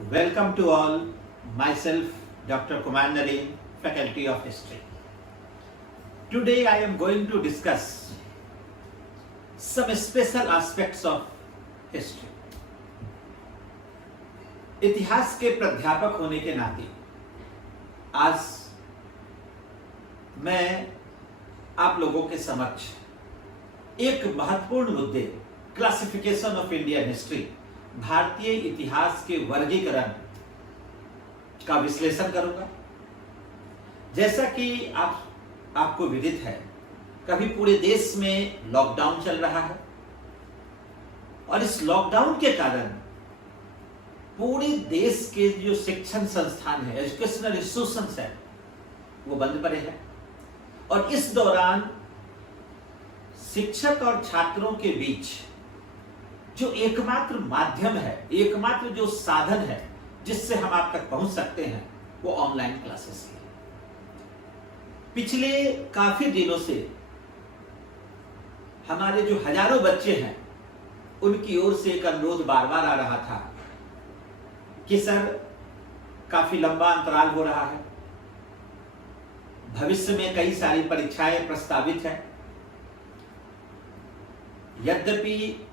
Welcome to all, myself Dr. Kumar Nareen, Faculty of History. Today I am going to discuss some special aspects of history. इतिहास के प्राध्यापक होने के नाते आज मैं आप लोगों के समक्ष एक महत्वपूर्ण मुद्दे क्लासिफिकेशन ऑफ इंडियन हिस्ट्री, भारतीय इतिहास के वर्गीकरण का विश्लेषण करूंगा। जैसा कि आपको विदित है, कभी पूरे देश में लॉकडाउन चल रहा है और इस लॉकडाउन के कारण पूरे देश के जो शिक्षण संस्थान है, एजुकेशनल इंस्टीट्यूशंस है, वो बंद पड़े हैं। और इस दौरान शिक्षक और छात्रों के बीच जो एकमात्र माध्यम है, एकमात्र जो साधन है जिससे हम आप तक पहुंच सकते हैं, वो ऑनलाइन क्लासेस है। पिछले काफी दिनों से हमारे जो हजारों बच्चे हैं, उनकी ओर से एक अनुरोध बार बार आ रहा था कि सर, काफी लंबा अंतराल हो रहा है, भविष्य में कई सारी परीक्षाएं प्रस्तावित हैं। यद्यपि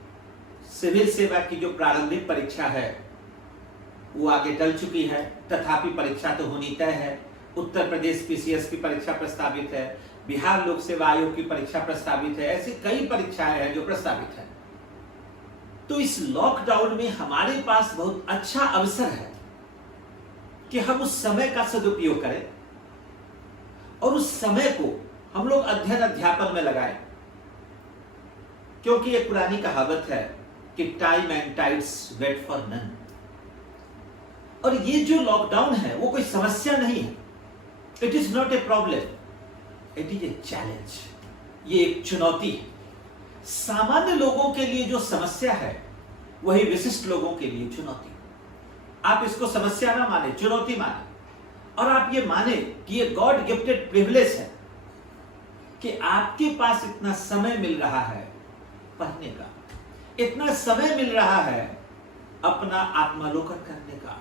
सिविल सेवा की जो प्रारंभिक परीक्षा है वो आगे टल चुकी है, तथापि परीक्षा तो होनी तय है। उत्तर प्रदेश पीसीएस की परीक्षा प्रस्तावित है, बिहार लोक सेवा आयोग की परीक्षा प्रस्तावित है, ऐसी कई परीक्षाएं हैं जो प्रस्तावित है। तो इस लॉकडाउन में हमारे पास बहुत अच्छा अवसर है कि हम उस समय का सदुपयोग करें और उस समय को हम लोग अध्ययन अध्यापन में लगाएं, क्योंकि एक पुरानी कहावत है कि time and tides wait for none. और ये जो लॉकडाउन है वो कोई समस्या नहीं है, it is not a problem, it is a challenge. ये एक चुनौती है। सामान्य लोगों के लिए जो समस्या है वही विशिष्ट लोगों के लिए चुनौती। आप इसको समस्या ना माने, चुनौती माने, और आप ये माने कि ये गॉड गिफ्टेड प्रिविलेज है कि आपके पास इतना समय मिल रहा है पढ़ने का, इतना समय मिल रहा है अपना आत्मावलोकन करने का,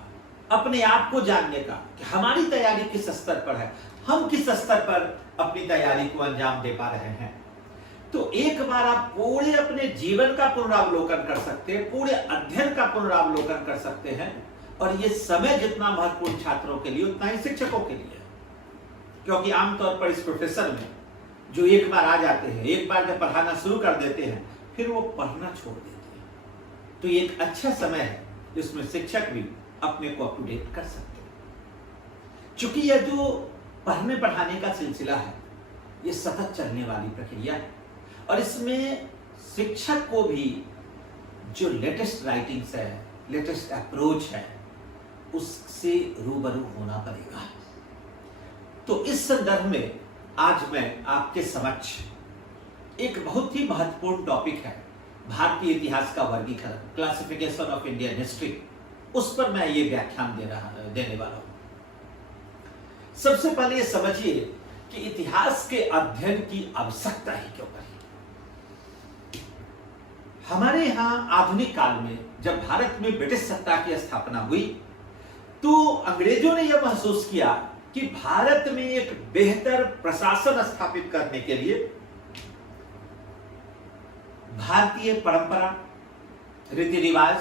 अपने आप को जानने का कि हमारी तैयारी किस स्तर पर है, हम किस स्तर पर अपनी तैयारी को अंजाम दे पा रहे हैं। तो एक बार आप पूरे अपने जीवन का पुनरावलोकन कर सकते हैं, पूरे अध्ययन का पुनरावलोकन कर सकते हैं। और ये समय जितना महत्वपूर्ण छात्रों के लिए उतना ही शिक्षकों के लिए, क्योंकि आमतौर पर इस प्रोफेसर में जो एक बार आ जाते हैं, एक बार जब पढ़ाना शुरू कर देते हैं, फिर वो पढ़ना छोड़ देते हैं। तो ये एक अच्छा समय है जिसमें शिक्षक भी अपने को अप टू डेट कर सकते हैं। चूंकि यह जो पढ़ने पढ़ाने का सिलसिला है, ये सतत चलने वाली प्रक्रिया है और इसमें शिक्षक को भी जो लेटेस्ट राइटिंग्स है, लेटेस्ट अप्रोच है, उससे रूबरू होना पड़ेगा। तो इस संदर्भ में आज मैं आपके समक्ष एक बहुत ही महत्वपूर्ण टॉपिक है, भारतीय इतिहास का वर्गीकरण, क्लासिफिकेशन ऑफ इंडियन हिस्ट्री, उस पर मैं ये व्याख्यान देने वाला हूं। सबसे पहले ये समझिए कि इतिहास के अध्ययन की आवश्यकता ही क्यों पड़ी। हमारे यहां आधुनिक काल में जब भारत में ब्रिटिश सत्ता की स्थापना हुई, तो अंग्रेजों ने यह महसूस किया कि भारत में एक बेहतर प्रशासन स्थापित करने के लिए भारतीय परंपरा, रीति रिवाज,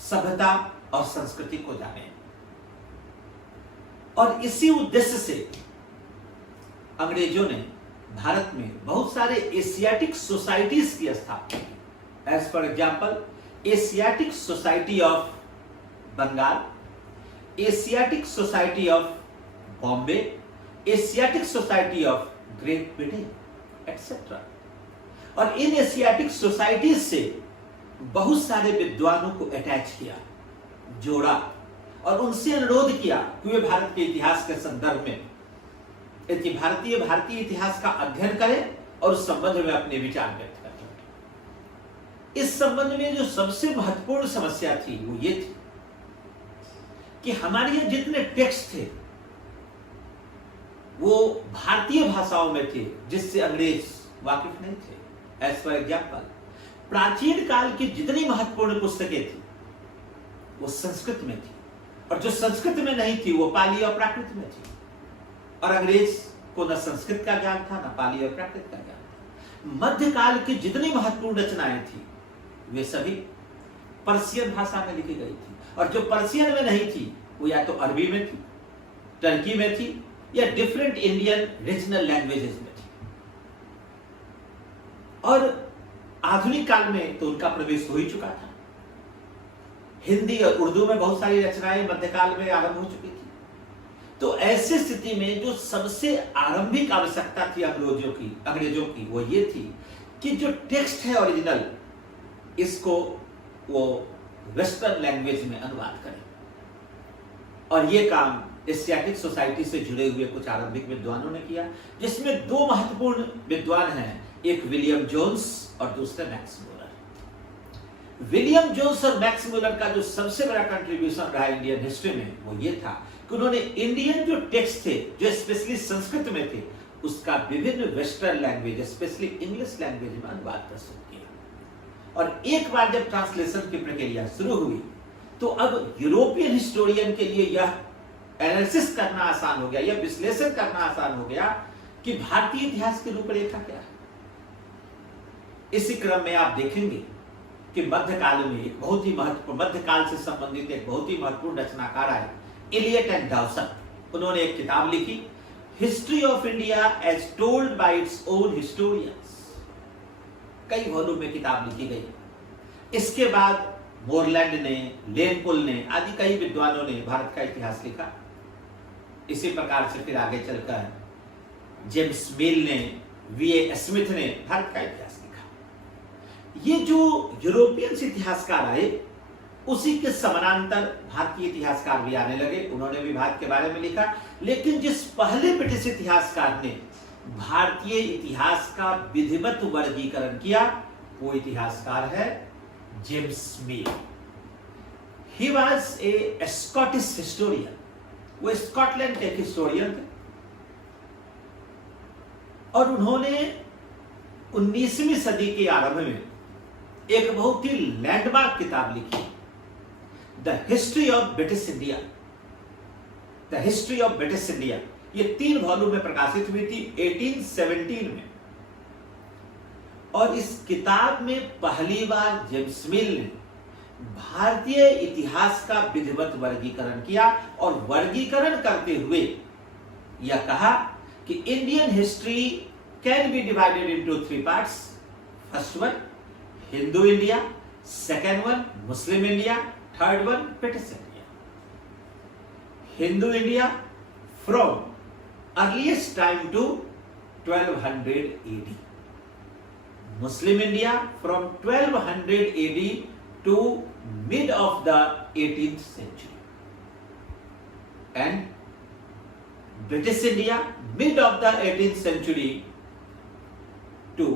सभ्यता और संस्कृति को जाने, और इसी उद्देश्य से अंग्रेजों ने भारत में बहुत सारे एशियाटिक सोसाइटीज की स्थापना की। As for example, Asiatic Society of Bengal, Asiatic Society of Bombay, Asiatic Society of Great Britain, etcetera. और इन एशियाटिक सोसाइटीज से बहुत सारे विद्वानों को अटैच किया, जोड़ा, और उनसे अनुरोध किया कि वे भारत के इतिहास के संदर्भ में भारतीय इतिहास का अध्ययन करें और उस संबंध में अपने विचार व्यक्त करें। इस संबंध में जो सबसे महत्वपूर्ण समस्या थी वो ये थी कि हमारे यहाँ जितने टेक्स्ट थे वो भारतीय भाषाओं में थे जिससे अंग्रेज वाकिफ नहीं थे। एज फॉर एग्जाम्पल, प्राचीन काल की जितनी महत्वपूर्ण पुस्तकें थी वो संस्कृत में थी, और जो संस्कृत में नहीं थी वो पाली और प्राकृत में थी। और अंग्रेज को न संस्कृत का ज्ञान था, न पाली और प्राकृत का ज्ञान था। मध्यकाल की जितनी महत्वपूर्ण रचनाएं थी वे सभी पर्शियन भाषा में लिखी गई थी, और जो पर्शियन में नहीं थी वो या तो अरबी में थी, टर्की में थी, या डिफरेंट इंडियन रीजनल लैंग्वेजेस में थी। और आधुनिक काल में तो उनका प्रवेश हो ही चुका था। हिंदी और उर्दू में बहुत सारी रचनाएं मध्यकाल में आरंभ हो चुकी थी। तो ऐसी स्थिति में जो सबसे आरंभिक आवश्यकता थी अंग्रेजों की वो ये थी कि जो टेक्स्ट है ओरिजिनल, इसको वो वेस्टर्न लैंग्वेज में अनुवाद करें। और ये काम एशियाटिक सोसाइटी से जुड़े हुए कुछ आरंभिक विद्वानों ने किया, जिसमें दो महत्वपूर्ण विद्वान हैं, एक विलियम जोन्स और दूसरा मैक्स मुलर। विलियम जोन्स और मैक्स मुलर का जो सबसे बड़ा कंट्रीब्यूशन रहा इंडियन हिस्ट्री में वो ये था कि उन्होंने इंडियन जो टेक्स्ट थे जो स्पेशली संस्कृत में थे उसका विभिन्न western language specially English language में अनुवाद प्रस्तुत किया। और एक बार जब ट्रांसलेशन की प्रक्रिया शुरू हुई तो अब यूरोपियन हिस्टोरियन के लिए यह एनालिसिस करना आसान हो गया, यह विश्लेषण करना आसान हो गया कि भारतीय इतिहास की रूपरेखा क्या है। इसी क्रम में आप देखेंगे कि मध्यकाल में एक बहुत ही महत्वपूर्ण, मध्यकाल से संबंधित एक बहुत ही महत्वपूर्ण रचनाकार आए, इलियट एंड डाउसन। उन्होंने एक किताब लिखी, history of India as told by its own historians. कई वॉल्यूम में किताब लिखी गई। इसके बाद मोरलैंड ने, लेनपुल ने आदि कई विद्वानों ने भारत का इतिहास लिखा। इसी प्रकार से फिर आगे चलकर जेम्स मिल ने, वीए स्मिथ ने भारत का इतिहास लिखा। ये जो यूरोपियन इतिहासकार आए उसी के समानांतर भारतीय इतिहासकार भी आने लगे, उन्होंने भी भारत के बारे में लिखा। लेकिन जिस पहले ब्रिटिश इतिहासकार ने भारतीय इतिहास का विधिवत वर्गीकरण किया वो इतिहासकार है James mill. He was a Scottish historian, वो स्कॉटलैंड के हिस्टोरियन थे और उन्होंने 19वीं सदी के आरंभ में एक बहुत ही लैंडमार्क किताब लिखी, the history of British India. The history of British India ये 3 वॉल्यूम में प्रकाशित हुई थी 1817 में। और इस किताब में पहली बार जेम्स मिल ने भारतीय इतिहास का विधिवत वर्गीकरण किया और वर्गीकरण करते हुए यह कहा कि Indian history can be divided into 3 parts. First one Hindu India, second one Muslim India, third one British India. Hindu India from earliest time to 1200 AD, Muslim India from 1200 AD to mid of the 18th century, and British India mid of the 18th century to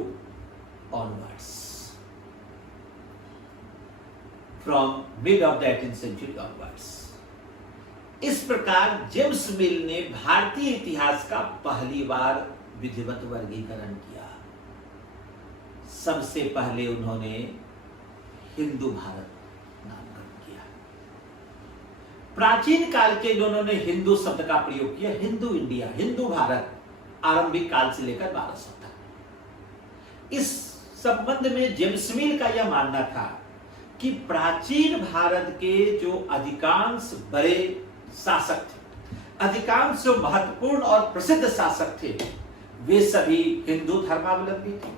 onwards, from mid of the 18th century onwards। इस प्रकार James मिल ने भारतीय इतिहास का पहली बार विधिवत वर्गीकरण किया। सबसे पहले उन्होंने हिंदू भारत नामकरण किया। प्राचीन काल के उन्होंने हिंदू शब्द का प्रयोग किया। हिंदू इंडिया, हिंदू भारत आरंभिक काल से लेकर 1200 तक। इस संबंध में जेम्स मिल का यह मानना था कि प्राचीन भारत के जो अधिकांश बड़े शासक थे, अधिकांश जो महत्वपूर्ण और प्रसिद्ध शासक थे, वे सभी हिंदू धर्मावलंबी थे,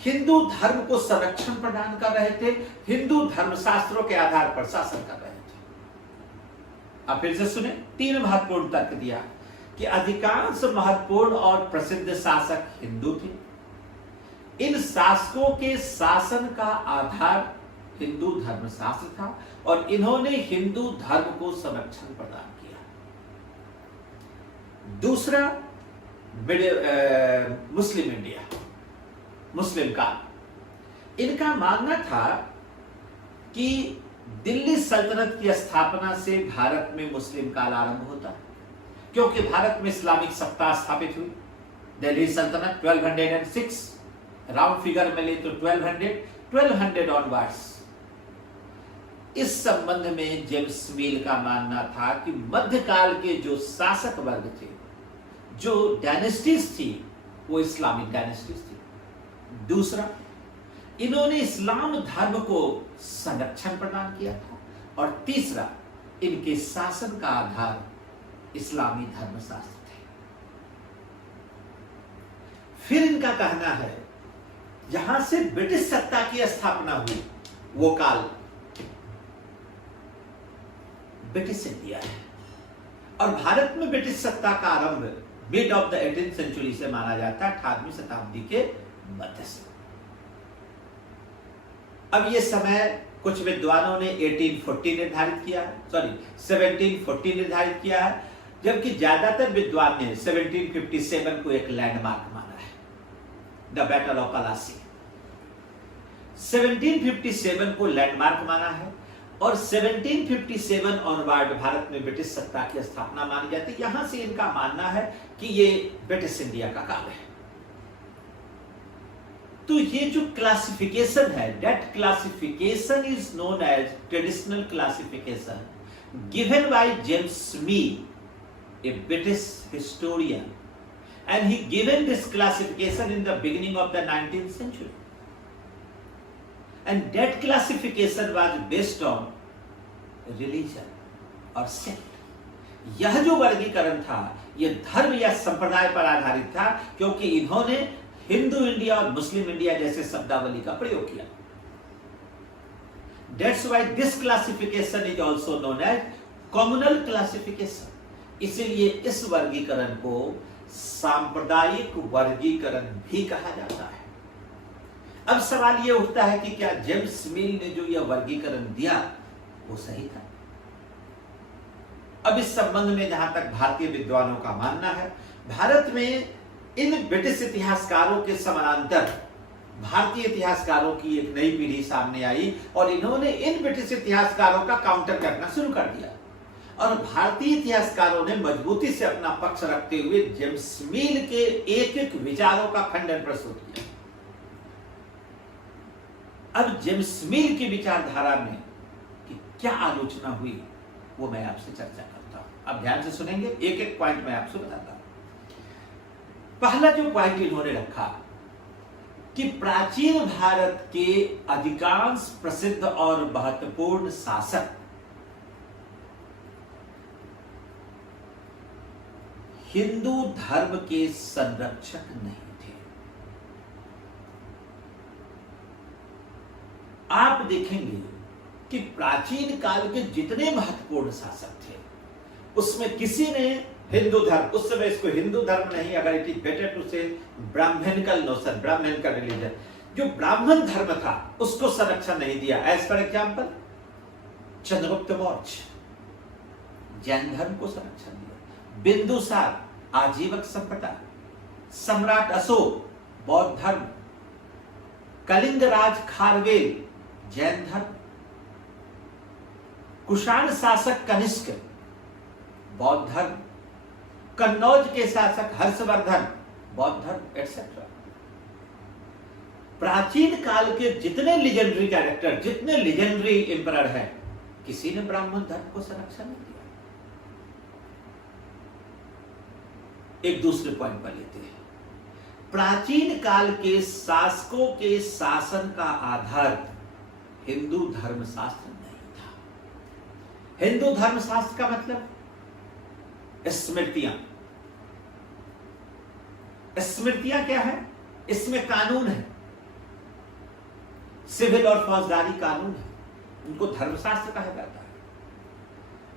हिंदू धर्म को संरक्षण प्रदान कर रहे थे, हिंदू धर्मशास्त्रों के आधार पर शासन कर रहे थे। अब फिर से सुने, 3 महत्वपूर्ण तर्क दिया कि अधिकांश महत्वपूर्ण और प्रसिद्ध शासक हिंदू थे। इन शासकों के शासन का आधार हिंदू धर्मशास्त्र था और इन्होंने हिंदू धर्म को संरक्षण प्रदान किया। दूसरा मुस्लिम इंडिया, मुस्लिम काल। इनका मानना था कि दिल्ली सल्तनत की स्थापना से भारत में मुस्लिम काल आरंभ होता, क्योंकि भारत में इस्लामिक सत्ता स्थापित हुई। दिल्ली सल्तनत 1206, राउंड फिगर में ले तो 1200 ऑनवर्ड्स। इस संबंध में जेम्स मिल का मानना था कि मध्यकाल के जो शासक वर्ग थे, जो डायनेस्टीज थी, वो इस्लामिक डायनेस्टीज थी। दूसरा, इन्होंने इस्लाम धर्म को संरक्षण प्रदान किया था। और तीसरा, इनके शासन का आधार इस्लामी धर्मशास्त्र थे। फिर इनका कहना है जहां से ब्रिटिश सत्ता की स्थापना हुई वो काल ब्रिटिश इंडिया है, और भारत में ब्रिटिश सत्ता का आरंभ mid of the 18th century से माना जाता है, 18वीं शताब्दी के मध्य से। अब ये समय कुछ विद्वानों ने 1840 निर्धारित किया है, 1740 निर्धारित किया है, जबकि ज्यादातर विद्वान ने 1757 को एक लैंडमार्क माना है, द बैटल ऑफ प्लासी। 1757 को लैंडमार्क माना है, और 1757 ऑनवर्ड भारत में ब्रिटिश सत्ता की स्थापना मानी जाती है। यहां से इनका मानना है कि ये ब्रिटिश इंडिया का काल है। तो ये जो क्लासिफिकेशन है, that classification is known as traditional classification given by James Mill, a British historian, and he given this classification in the beginning of the 19th century, and that classification was based on religion or sect. यह जो वर्गीकरण था यह धर्म या संप्रदाय पर आधारित था, क्योंकि इन्होंने हिंदू इंडिया और मुस्लिम इंडिया जैसे शब्दावली का प्रयोग किया। That's why this classification is also known as communal classification. इसीलिए इस वर्गीकरण को सांप्रदायिक वर्गीकरण भी कहा जाता है। अब सवाल यह उठता है कि क्या जेम्स मिल ने जो यह वर्गीकरण दिया वो सही था? अब इस संबंध में जहां तक भारतीय विद्वानों का मानना है, भारत में इन ब्रिटिश इतिहासकारों के समानांतर भारतीय इतिहासकारों की एक नई पीढ़ी सामने आई, और इन्होंने इन ब्रिटिश इतिहासकारों का काउंटर करना शुरू कर दिया, और भारतीय इतिहासकारों ने मजबूती से अपना पक्ष रखते हुए जेम्स मिल के एक एक विचारों का खंडन प्रस्तुत किया। अब जेम्स मिल की विचारधारा में कि क्या आलोचना हुई वो मैं आपसे चर्चा करता हूं। अब ध्यान से सुनेंगे, एक एक पॉइंट मैं आपसे बताता हूं। पहला जो पॉइंट इन्होंने रखा कि प्राचीन भारत के अधिकांश प्रसिद्ध और महत्वपूर्ण शासक हिंदू धर्म के संरक्षक नहीं थे। आप देखेंगे कि प्राचीन काल के जितने महत्वपूर्ण शासक थे उसमें किसी ने हिंदू धर्म, उस समय इसको हिंदू धर्म नहीं, अगर it is better to say Brahmanical notion, Brahmanical religion, जो ब्राह्मण धर्म था उसको संरक्षण नहीं दिया। As for example Chandragupta Maurya जैन धर्म को संरक्षण दिया, बिंदुसार आजीवक संपदा, सम्राट अशोक बौद्ध धर्म, कलिंग राज खारवेल जैन धर्म, कुषाण शासक कनिष्क बौद्ध धर्म, कन्नौज के शासक हर्षवर्धन बौद्ध धर्म, एटसेट्रा। प्राचीन काल के जितने लीजेंडरी कैरेक्टर, जितने लीजेंडरी एम्परर हैं, किसी ने ब्राह्मण धर्म को संरक्षण नहीं दिया। एक दूसरे पॉइंट पर लेते हैं, प्राचीन काल के शासकों के शासन का आधार हिंदू धर्मशास्त्र नहीं था। हिंदू धर्मशास्त्र का मतलब स्मृतियां। स्मृतियां क्या है? इसमें कानून है, सिविल और फौजदारी कानून है, उनको धर्मशास्त्र कहा जाता है।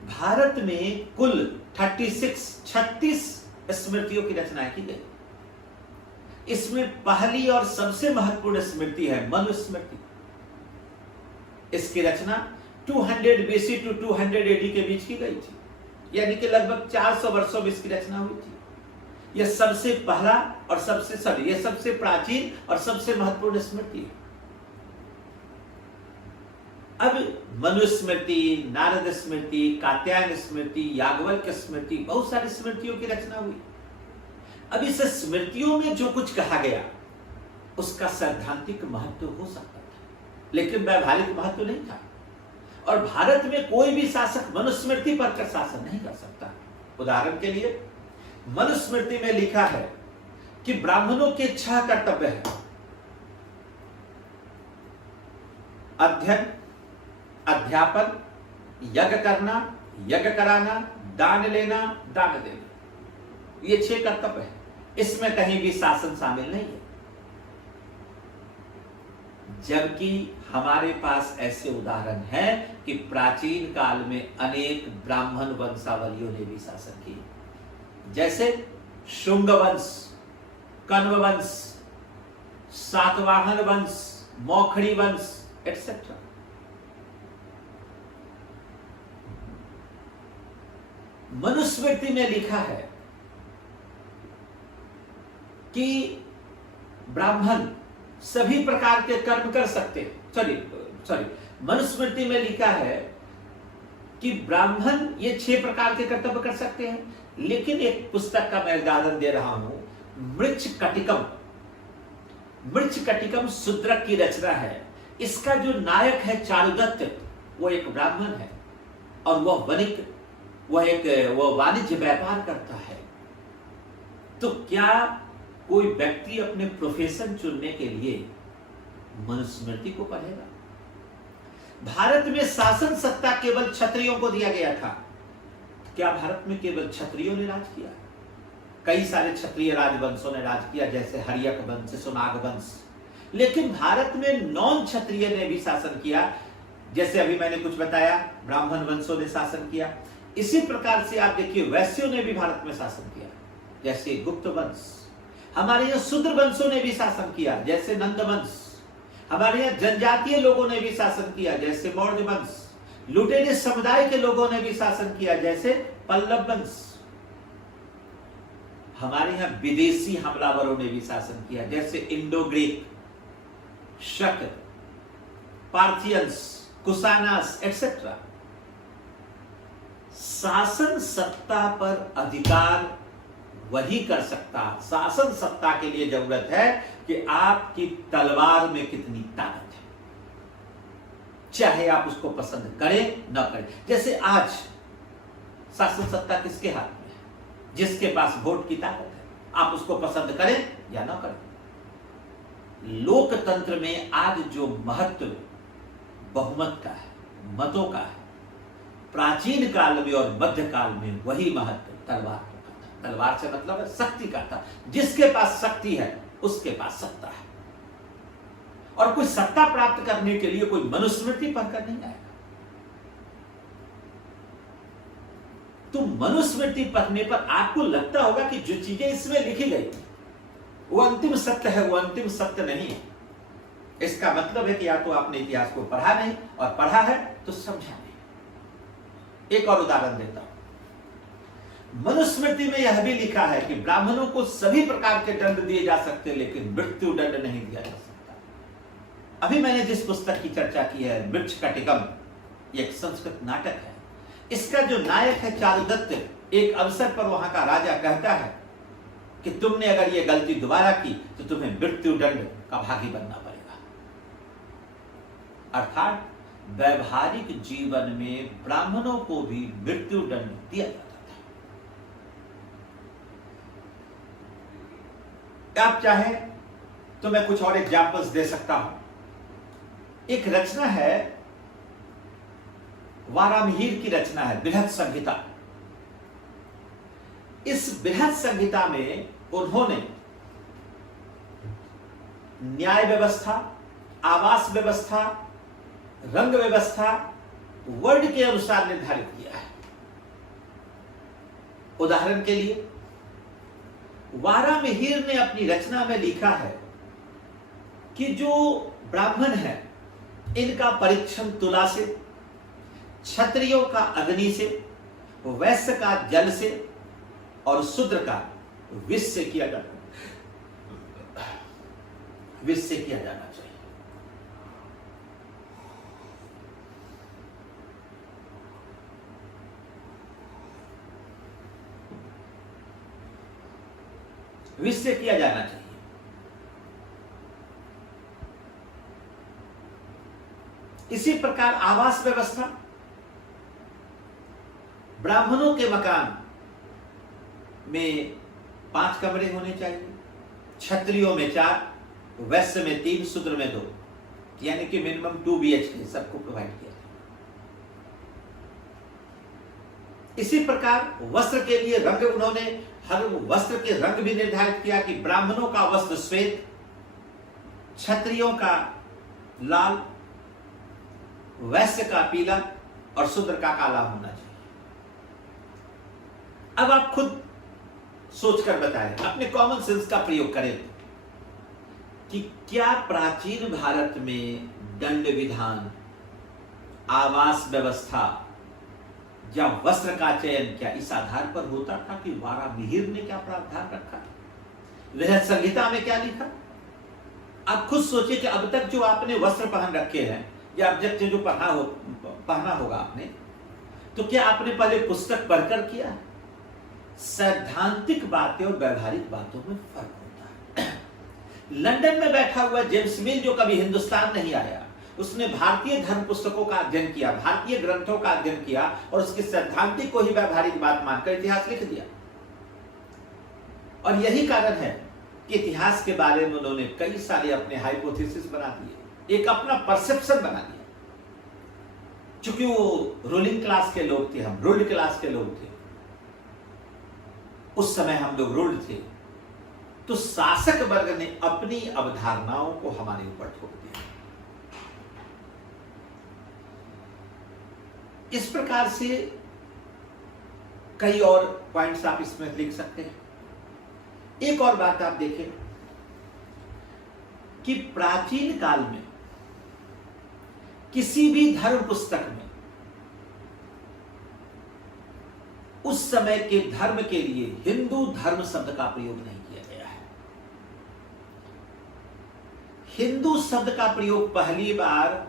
भारत में कुल 36 स्मृतियों की रचना की गई। इसमें पहली और सबसे महत्वपूर्ण स्मृति है मनुस्मृति। इसकी रचना 200 BC टू 200 AD के बीच की गई थी, यानी कि लगभग 400 वर्षों में इसकी रचना हुई थी। यह सबसे पहला और यह सबसे प्राचीन और सबसे महत्वपूर्ण स्मृति है। अब मनुस्मृति, नारद स्मृति, कात्यायन स्मृति, याज्ञवल्क्य स्मृति, बहुत सारी स्मृतियों की रचना हुई। अब इस स्मृतियों में जो कुछ कहा गया उसका सैद्धांतिक महत्व हो सकता था, लेकिन व्यावहारिक महत्व नहीं था। और भारत में कोई भी शासक मनुस्मृति पर शासन नहीं कर सकता। उदाहरण के लिए मनुस्मृति में लिखा है कि ब्राह्मणों के 6 कर्तव्य हैं: अध्ययन, अध्यापन, यज्ञ करना, यज्ञ कराना, दान लेना, दान देना। ये 6 कर्तव्य हैं। इसमें कहीं भी शासन शामिल नहीं है। जबकि हमारे पास ऐसे उदाहरण हैं कि प्राचीन काल में अनेक ब्राह्मण वंशावलियों ने भी शासन किए, जैसे शुंग वंश, कण्व वंश, सातवाहन वंश, मौखड़ी वंश एटसेट्रा। मनुस्मृति में लिखा है कि ब्राह्मण सभी प्रकार के कर्म कर सकते हैं। सॉरी, मनुस्मृति में लिखा है कि ब्राह्मण ये 6 प्रकार के कर्तव्य कर सकते हैं, लेकिन एक पुस्तक का मैं उदाहरण दे रहा हूं, मृच्छकटिकम। मृच्छकटिकम शूद्रक की रचना है। इसका जो नायक है चारुदत्त, वो एक ब्राह्मण है और वह वाणिज्य व्यापार करता है। तो क्या कोई व्यक्ति अपने प्रोफेशन चुनने के लिए मनुस्मृति को पढ़ेगा? भारत में शासन सत्ता केवल क्षत्रियों को दिया गया था। क्या भारत में केवल क्षत्रियों ने राज किया? कई सारे क्षत्रिय राजवंशों ने राज किया, जैसे हर्यक वंश, सुनाग वंश। लेकिन भारत में नॉन क्षत्रिय ने भी शासन किया, जैसे अभी मैंने कुछ बताया, ब्राह्मण वंशों ने शासन किया। इसी प्रकार से आप देखिए वैश्यों ने भी भारत में शासन किया, जैसे गुप्त वंश। हमारे यहाँ शूद्र वंशों ने भी शासन किया, जैसे नंद वंश। हमारे यहाँ जनजातीय लोगों ने भी शासन किया, जैसे मौर्य वंश। लुटेरे समुदाय के लोगों ने भी शासन किया, जैसे पल्लव वंश। हमारे यहाँ विदेशी हमलावरों ने भी शासन किया, जैसे इंडो ग्रीक, शक, पार्थियंस, कुशानास एटसेट्रा। शासन सत्ता पर अधिकार वही कर सकता। शासन सत्ता के लिए जरूरत है कि आपकी तलवार में कितनी ताकत है, चाहे आप उसको पसंद करें न करें। जैसे आज शासन सत्ता किसके हाथ में है? जिसके पास वोट की ताकत है, आप उसको पसंद करें या न करें। लोकतंत्र में आज जो महत्व बहुमत का है, मतों का है, प्राचीन काल में और मध्यकाल में वही महत्व तलवार का था। तलवार से मतलब है शक्ति का था। जिसके पास शक्ति है उसके पास सत्ता है। और कोई सत्ता प्राप्त करने के लिए कोई मनुस्मृति पढ़कर नहीं आएगा। तो मनुस्मृति पढ़ने पर आपको लगता होगा कि जो चीजें इसमें लिखी गई वो अंतिम सत्य है, वो अंतिम सत्य नहीं है। इसका मतलब है कि या तो आपने इतिहास को पढ़ा नहीं, और पढ़ा है तो समझा नहीं। एक और उदाहरण देता हूं। मनुस्मृति में यह भी लिखा है कि ब्राह्मणों को सभी प्रकार के दंड दिए जा सकते, लेकिन मृत्यु दंड नहीं दिया जा सकता। अभी मैंने जिस पुस्तक की चर्चा की है, मृच्छकटिकम, एक संस्कृत नाटक है। इसका जो नायक है चारुदत्त, एक अवसर पर वहां का राजा कहता है कि तुमने अगर ये गलती दोबारा की तो तुम्हें मृत्यु दंड का भागी बनना पड़ेगा। अर्थात वैवाहिक जीवन में ब्राह्मणों को भी मृत्यु दंड दिया जाता था। आप चाहे तो मैं कुछ और एग्जाम्पल्स दे सकता हूं। एक रचना है, वारामिहिर की रचना है, बृहत संहिता। इस बृहत संहिता में उन्होंने न्याय व्यवस्था, आवास व्यवस्था, रंग व्यवस्था वर्ण के अनुसार निर्धारित किया है। उदाहरण के लिए वारामिहिर ने अपनी रचना में लिखा है कि जो ब्राह्मण है इनका परीक्षण तुला से, क्षत्रियों का अग्नि से, वैश्य का जल से और शूद्र का विष से किया जाना चाहिए। विष से किया जाना चाहिए। इसी प्रकार आवास व्यवस्था, ब्राह्मणों के मकान में 5 कमरे होने चाहिए, क्षत्रियों में 4, वैश्य में 3, शूद्र में 2, यानी कि मिनिमम 2 BHK सबको प्रोवाइड किया। इसी प्रकार वस्त्र के लिए रंग, उन्होंने हर वस्त्र के रंग भी निर्धारित किया कि ब्राह्मणों का वस्त्र श्वेत, क्षत्रियों का लाल, वैश्य का पीला और शूद्र का काला होना चाहिए। अब आप खुद सोचकर बताएं, अपने कॉमन सेंस का प्रयोग करें कि क्या प्राचीन भारत में दंड विधान, आवास व्यवस्था या वस्त्र का चयन क्या इस आधार पर होता था कि वारा मिहिर ने क्या प्रावधान रखा, वह संहिता में क्या लिखा? आप खुद सोचिए कि अब तक जो आपने वस्त्र पहन रखे हैं या अब तक जो पहना होगा आपने, तो क्या आपने पहले पुस्तक पढ़कर किया? सैद्धांतिक बातें और व्यवहारिक बातों में फर्क होता है। लंदन में बैठा हुआ जेम्स मिल जो कभी हिंदुस्तान नहीं आया, उसने भारतीय धर्म पुस्तकों का अध्ययन किया, भारतीय ग्रंथों का अध्ययन किया और उसकी सैद्धांतिक को ही व्यवहारिक बात मानकर इतिहास लिख दिया। और यही कारण है कि इतिहास के बारे में उन्होंने कई सारे अपने हाइपोथेसिस बना दिए, एक अपना परसेप्शन बना दिया। चूंकि वो रूलिंग क्लास के लोग थे, हम रूल्ड क्लास के लोग थे, उस समय हम लोग रूल्ड थे, तो शासक वर्ग ने अपनी अवधारणाओं को हमारे ऊपर थोप दिया। इस प्रकार से कई और पॉइंट्स आप इसमें लिख सकते हैं। एक और बात आप देखें कि प्राचीन काल में किसी भी धर्म पुस्तक में उस समय के धर्म के लिए हिंदू धर्म शब्द का प्रयोग नहीं किया गया है। हिंदू शब्द का प्रयोग पहली बार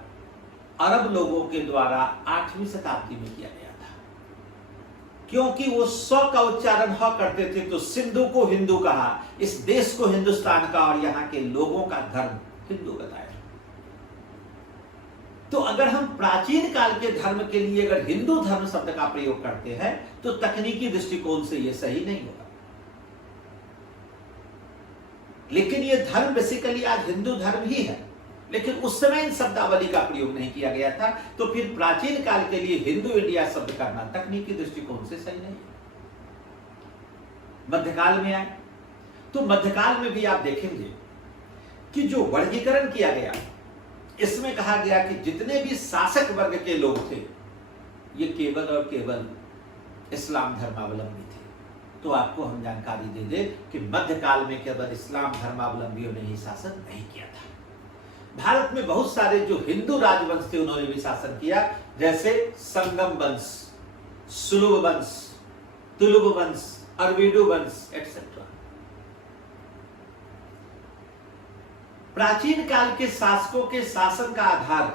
अरब लोगों के द्वारा 8वीं शताब्दी में किया गया था, क्योंकि वो स का उच्चारण ह करते थे, तो सिंधु को हिंदू कहा, इस देश को हिंदुस्तान का और यहां के लोगों का धर्म हिंदू बताया। तो अगर हम प्राचीन काल के धर्म के लिए अगर हिंदू धर्म शब्द का प्रयोग करते हैं तो तकनीकी दृष्टिकोण से यह सही नहीं होगा। लेकिन यह धर्म बेसिकली आज हिंदू धर्म ही है, लेकिन उस समय इन शब्दावली का प्रयोग नहीं किया गया था, तो फिर प्राचीन काल के लिए हिंदू इंडिया शब्द करना तकनीकी दृष्टिकोण से सही नहीं। मध्यकाल में आए तो मध्यकाल में भी आप देखेंगे कि जो वर्गीकरण किया गया, इसमें कहा गया कि जितने भी शासक वर्ग के लोग थे ये केवल और केवल इस्लाम धर्मावलंबी थे। तो आपको हम जानकारी दे दें कि मध्यकाल में केवल इस्लाम धर्मावलंबियों ने ही शासन नहीं किया था। भारत में बहुत सारे जो हिंदू राजवंश थे उन्होंने भी शासन किया, जैसे संगम वंश, सुलुभ वंश, तुलुभ वंश, अरविडु वंश एक्सेट्रा। प्राचीन काल के शासकों के शासन का आधार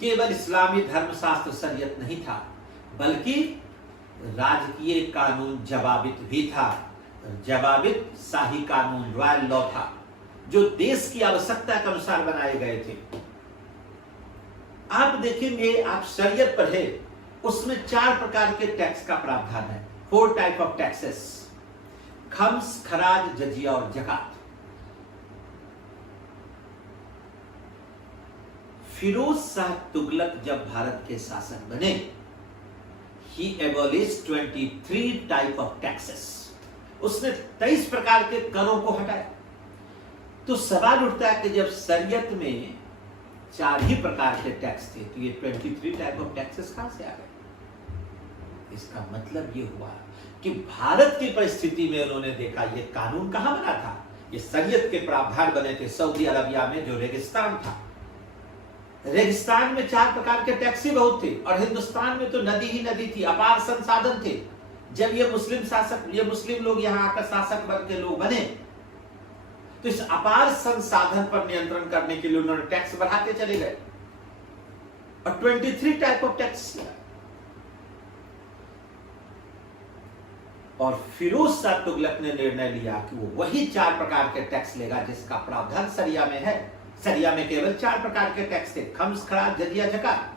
केवल इस्लामी धर्मशास्त्र शरीयत नहीं था, बल्कि राजकीय कानून जवाबित भी था। जवाबित शाही कानून, रॉयल लॉ था, जो देश की आवश्यकता के अनुसार बनाए गए थे। आप देखेंगे, आप शरीयत पढ़े, उसमें 4 प्रकार के टैक्स का प्रावधान है, 4 टाइप ऑफ टैक्सेस, खम्स, खराज, जजिया और जकात। फिरोज शाह तुगलक जब भारत के शासक बने, he abolished 23 type of taxes. उसने 23 प्रकार के करों को हटाया। तो सवाल उठता है कि जब शरीयत में 4 ही प्रकार के टैक्स थे, तो ये 23 टाइप ऑफ टैक्सेस कहां से आ गए? इसका मतलब ये हुआ कि भारत की परिस्थिति में उन्होंने देखा ये कानून कहां बना था, ये शरीयत के प्रावधान बने थे सऊदी अरबिया में, जो रेगिस्तान था। रेगिस्तान में 4 प्रकार के टैक्स ही बहुत थे, और हिंदुस्तान में तो नदी ही नदी थी, अपार संसाधन थे। जब ये मुस्लिम शासक, ये मुस्लिम लोग यहाँ आकर शासक वर्ग के लोग बने, तो इस अपार संसाधन पर नियंत्रण करने के लिए उन्होंने टैक्स बढ़ाते चले गए और 23 टाइप ऑफ टैक्स किया। और फिरोज शाह तुगलक ने निर्णय लिया कि वो वही 4 प्रकार के टैक्स लेगा जिसका प्रावधान शरिया में है। सरिया में केवल 4 प्रकार के टैक्स थे, खम्स, खराज, जजिया, जकात।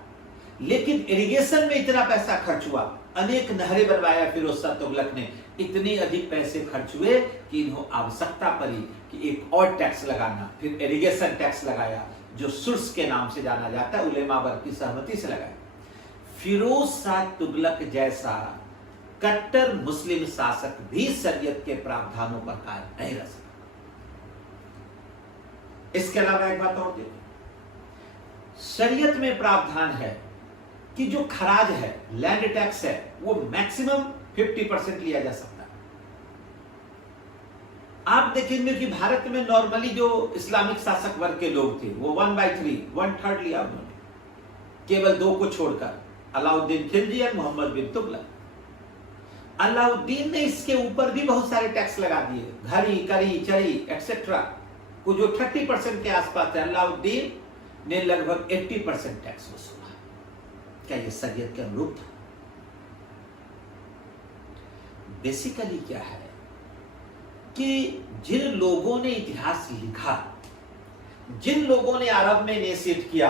लेकिन इरिगेशन में इतना पैसा खर्च हुआ, अनेक नहरें बनवाया फिरोज शाह तुगलक ने, इतने अधिक पैसे खर्च हुए कि इन्हों आवश्यकता पड़ी कि एक और टैक्स लगाना। फिर इरिगेशन टैक्स लगाया, जो सुर्स के नाम से जाना जाता है, उलेमा वर्ग की सहमति से लगाया। फिरोज शाह तुगलक जैसा कट्टर मुस्लिम शासक भी शरीयत के प्रावधानों पर कायम नहीं रह सका। इसके अलावा एक बात और देखो, शरीयत में प्रावधान है कि जो खराज है, लैंड टैक्स है, वो मैक्सिमम 50% लिया जा सकता है। आप देखेंगे कि भारत में नॉर्मली जो इस्लामिक शासक वर्ग के लोग थे वो 1/3 1/3 लिया उन्होंने, केवल 2 को छोड़कर, अलाउद्दीन खिलजी और मोहम्मद बिन तुगलक। अलाउद्दीन ने इसके ऊपर भी बहुत सारे टैक्स लगा दिए, घड़ी, करी, चरी एक्सेट्रा को जो 30% के आसपास है, अलाउद्दीन ने लगभग 80% टैक्स वसूला। क्या यह शरीयत के अनुरूप था? बेसिकली क्या है कि जिन लोगों ने इतिहास लिखा, जिन लोगों ने अरब में इनिशिएट किया,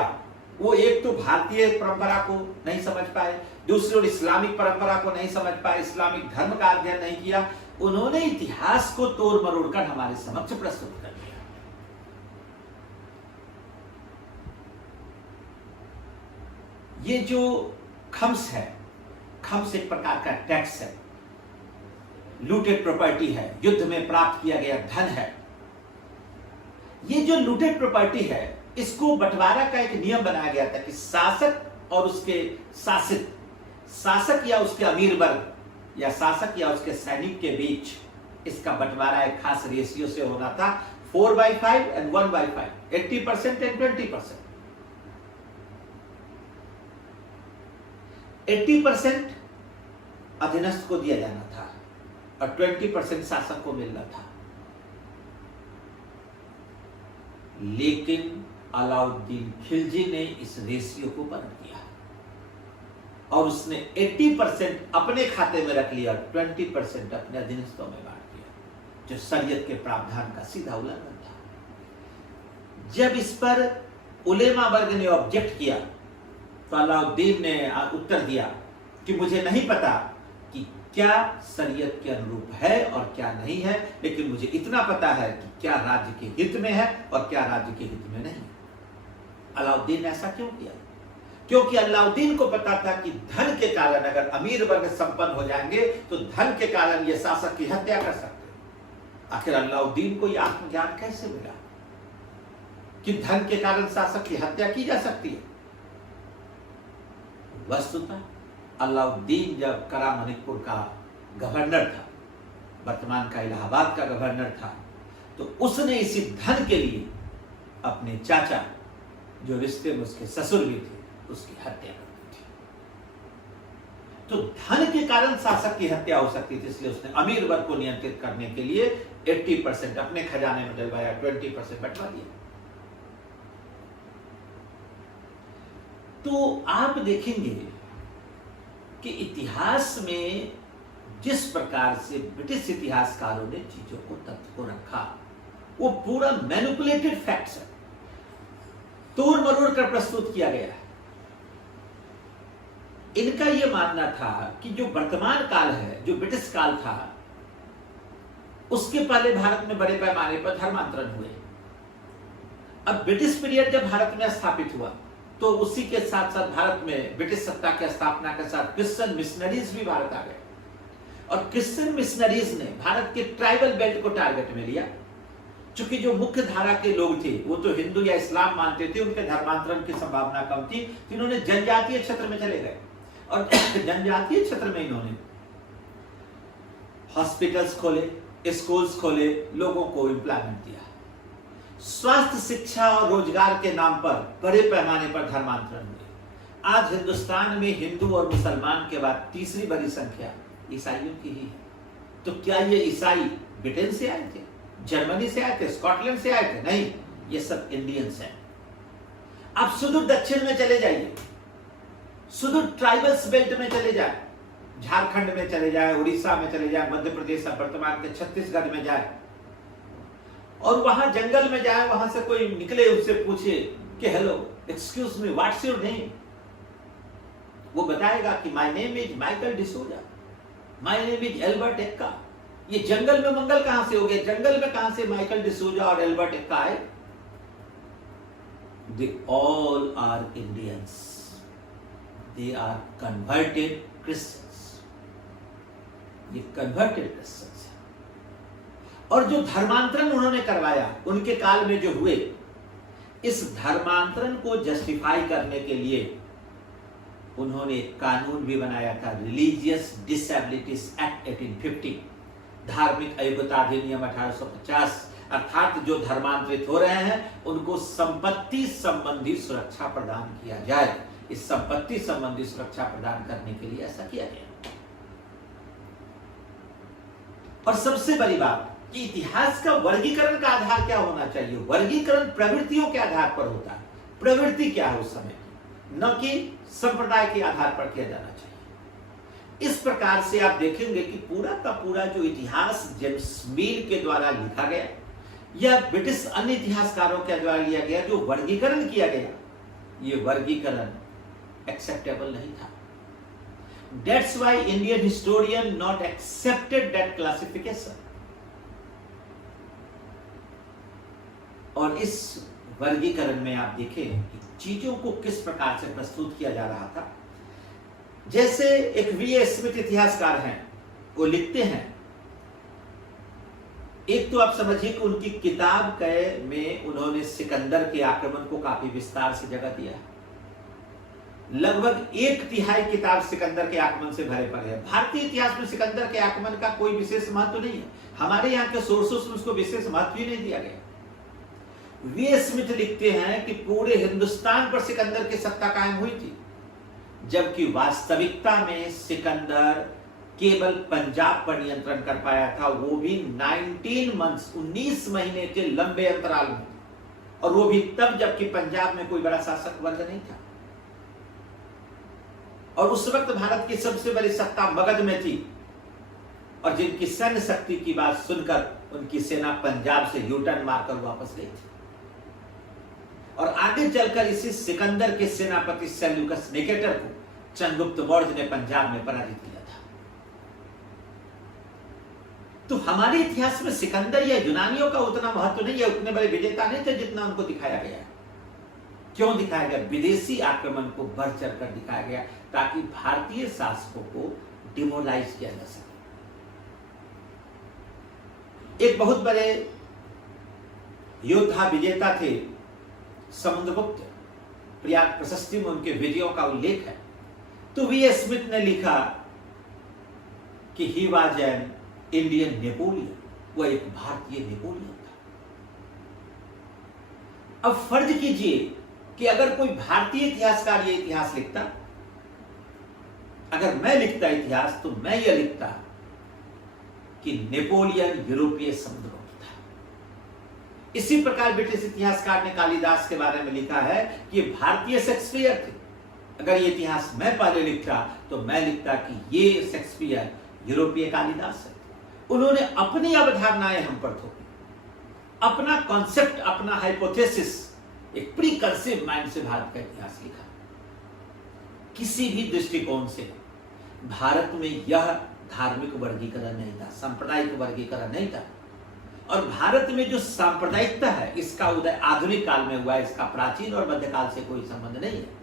वो एक तो भारतीय परंपरा को नहीं समझ पाए, दूसरी ओर इस्लामिक परंपरा को नहीं समझ पाए, इस्लामिक धर्म का अध्ययन नहीं किया, उन्होंने इतिहास को तोड़ मरोड़ कर हमारे समक्ष प्रस्तुत कर दिया। ये जो खम्स है, खम्स एक प्रकार का टैक्स है, लूटेड प्रॉपर्टी है, युद्ध में प्राप्त किया गया धन है। ये जो लूटेड प्रॉपर्टी है, इसको बंटवारा का एक नियम बनाया गया था कि शासक और उसके शासित, शासक या उसके अमीर वर्ग या शासक या उसके सैनिक के बीच इसका बंटवारा एक खास रेशियो से होना था, 4/5 and 1/5, 80% and 20%। 80% अधीनस्थ को दिया जाना था और 20% शासक को मिलना था। लेकिन अलाउद्दीन खिलजी ने इस रेशियो को पलट दिया और उसने 80% अपने खाते में रख लिया और 20% अपने अधीनस्थों में बांट दिया, जो शरीयत के प्रावधान का सीधा उल्लंघन था। जब इस पर उलेमा वर्ग ने ऑब्जेक्ट किया तो अलाउद्दीन ने उत्तर दिया कि मुझे नहीं पता कि क्या शरीयत के अनुरूप है और क्या नहीं है, लेकिन मुझे इतना पता है कि क्या राज्य के हित में है और क्या राज्य के हित में नहीं। अलाउद्दीन ने ऐसा क्यों किया? क्योंकि अलाउद्दीन को पता था कि धन के कारण अगर अमीर वर्ग संपन्न हो जाएंगे तो धन के कारण ये शासक की हत्या कर सकते। आखिर अलाउद्दीन को यह आत्मज्ञान कैसे मिला कि धन के कारण शासक की हत्या की जा सकती है? वस्तुतः अलाउद्दीन जब करा मणिपुर का गवर्नर था, वर्तमान का इलाहाबाद का गवर्नर था, तो उसने इसी धन के लिए अपने चाचा, जो रिश्ते में उसके ससुर भी थे, उसकी हत्या कर दी थी। तो धन के कारण शासक की हत्या हो सकती थी, इसलिए उसने अमीर वर्ग को नियंत्रित करने के लिए 80% अपने खजाने में डलवाया, 20% बंटवा दिया। तो आप देखेंगे कि इतिहास में जिस प्रकार से ब्रिटिश इतिहासकारों ने चीजों को, तथ्य को रखा, वो पूरा मैनिपुलेटेड फैक्ट्स है, तोड़ मरोड़ कर प्रस्तुत किया गया है। इनका यह मानना था कि जो वर्तमान काल है, जो ब्रिटिश काल था, उसके पहले भारत में बड़े पैमाने पर धर्मांतरण हुए। अब ब्रिटिश पीरियड जब भारत में स्थापित हुआ तो उसी के साथ साथ भारत में ब्रिटिश सत्ता की स्थापना के साथ क्रिश्चियन मिशनरीज भी भारत आ गए और क्रिश्चियन मिशनरीज ने भारत के ट्राइबल बेल्ट को टारगेट में लिया। चूंकि जो मुख्य धारा के लोग थे वो तो हिंदू या इस्लाम मानते थे, उनके धर्मांतरण की संभावना कम थी, तो इन्होंने जनजातीय क्षेत्र में चले गए और जनजातीय क्षेत्र में इन्होंने हॉस्पिटल्स खोले, स्कूल्स खोले, लोगों को एम्प्लॉयमेंट दिया। स्वास्थ्य, शिक्षा और रोजगार के नाम पर बड़े पैमाने पर धर्मांतरण हुए। आज हिंदुस्तान में हिंदू और मुसलमान के बाद तीसरी बड़ी संख्या ईसाइयों की ही है। तो क्या ये ईसाई ब्रिटेन से आए थे, जर्मनी से आए थे, स्कॉटलैंड से आए थे? नहीं, ये सब इंडियंस हैं। आप सुदूर दक्षिण में चले जाइए, सुदूर ट्राइबल्स बेल्ट में चले जाए, झारखंड में चले जाए, उड़ीसा में चले जाए, मध्य प्रदेश, वर्तमान के छत्तीसगढ़ में जाए, और वहां जंगल में जाए, वहां से कोई निकले, उससे पूछे कि hello excuse me what's your name, वो बताएगा कि my name is Michael D'Souza, my name is Albert Ekka. ये जंगल में मंगल कहां से हो गया? जंगल में कहां से माइकल डिसोजा और एल्बर्ट एक्का आए? They all are Indians, they are converted Christians, ये कन्वर्टेड क्रिश्चियंस है। और जो धर्मांतरण उन्होंने करवाया उनके काल में जो हुए, इस धर्मांतरण को जस्टिफाई करने के लिए उन्होंने एक कानून भी बनाया था, रिलीजियस डिसेबिलिटीज एक्ट 1850, धार्मिक अयोग्यता अधिनियम 1850। अर्थात जो धर्मांतरित हो रहे हैं उनको संपत्ति संबंधी सुरक्षा प्रदान किया जाए। इस संपत्ति संबंधी सुरक्षा प्रदान करने के लिए ऐसा किया गया। और सबसे बड़ी बात कि इतिहास का वर्गीकरण का आधार क्या होना चाहिए? वर्गीकरण प्रवृत्तियों के आधार पर होता है। प्रवृत्ति क्या है उस समय की, न कि संप्रदाय के आधार पर किया जाना चाहिए। इस प्रकार से आप देखेंगे कि पूरा का पूरा जो इतिहास जेम्स मिल के द्वारा लिखा गया या ब्रिटिश अन्य इतिहासकारों के द्वारा लिया गया, जो वर्गीकरण किया गया, ये वर्गीकरण एक्सेप्टेबल नहीं था। That's why Indian historian not accepted that classification. और इस वर्गीकरण में आप देखें कि चीजों को किस प्रकार से प्रस्तुत किया जा रहा था। जैसे एक वी.ए. स्मिथ इतिहासकार हैं, वो लिखते हैं, एक तो आप समझिए कि उनकी किताब में उन्होंने सिकंदर के आक्रमण को काफी विस्तार से जगह दिया। लगभग 1/3 किताब सिकंदर के आक्रमण से भरे पड़े हैं। भारतीय इतिहास में सिकंदर के आक्रमण का कोई विशेष महत्व नहीं है, हमारे यहाँ के सोर्सेस में उसको विशेष महत्व ही नहीं दिया गया। वी.ए. स्मिथ लिखते हैं कि पूरे हिंदुस्तान पर सिकंदर की सत्ता कायम हुई थी, जबकि वास्तविकता में सिकंदर केवल पंजाब पर नियंत्रण कर पाया था, वो भी 19 मंथ्स 19 महीने के लंबे अंतराल में, और वो भी तब जबकि पंजाब में कोई बड़ा शासक वर्ग नहीं था। और उस वक्त भारत की सबसे बड़ी सत्ता मगध में थी, और जिनकी सैन्य शक्ति की बात सुनकर उनकी सेना पंजाब से यूटर्न मारकर वापस गई थी। और आगे चलकर इसी सिकंदर के सेनापति सेल्यूकस निकेटर को चंद्रगुप्त मौर्य ने पंजाब में पराजित किया था। तो हमारे इतिहास में सिकंदर या यूनानियों का उतना महत्व नहीं है, उतने बड़े विजेता नहीं थे जितना उनको दिखाया गया है। क्यों दिखाया गया? विदेशी आक्रमण को बढ़ चढ़कर दिखाया गया ताकि भारतीय शासकों को डिमोरलाइज किया जा सके। एक बहुत बड़े योद्धा विजेता थे समुद्रगुप्त, प्रयाग प्रशस्ति में उनके विजयों का उल्लेख है। तो वी.ए. स्मिथ ने लिखा कि he was an Indian Napoleon, वह एक भारतीय नेपोलियन था। अब फर्ज कीजिए कि अगर कोई भारतीय इतिहासकार ये इतिहास लिखता, अगर मैं लिखता इतिहास, तो मैं यह लिखता कि नेपोलियन यूरोपीय समुद्रगुप्त था। इसी प्रकार ब्रिटिश इतिहासकार ने कालिदास के बारे में लिखा है कि भारतीय शेक्सपियर थे। अगर ये इतिहास मैं पहले लिखता तो मैं लिखता कि ये शेक्सपियर यूरोपीय कालिदास है। उन्होंने अपनी अवधारणाएं हम पर थोपी, अपना कॉन्सेप्ट, अपना हाइपोथेसिस, एक प्रीकंसीव माइंड से भारत का इतिहास लिखा। किसी भी दृष्टिकोण से भारत में यह धार्मिक वर्गीकरण नहीं था, सांप्रदायिक वर्गीकरण नहीं था। और भारत में जो सांप्रदायिकता है, इसका उदय आधुनिक काल में हुआ है, इसका प्राचीन और मध्यकाल से कोई संबंध नहीं है।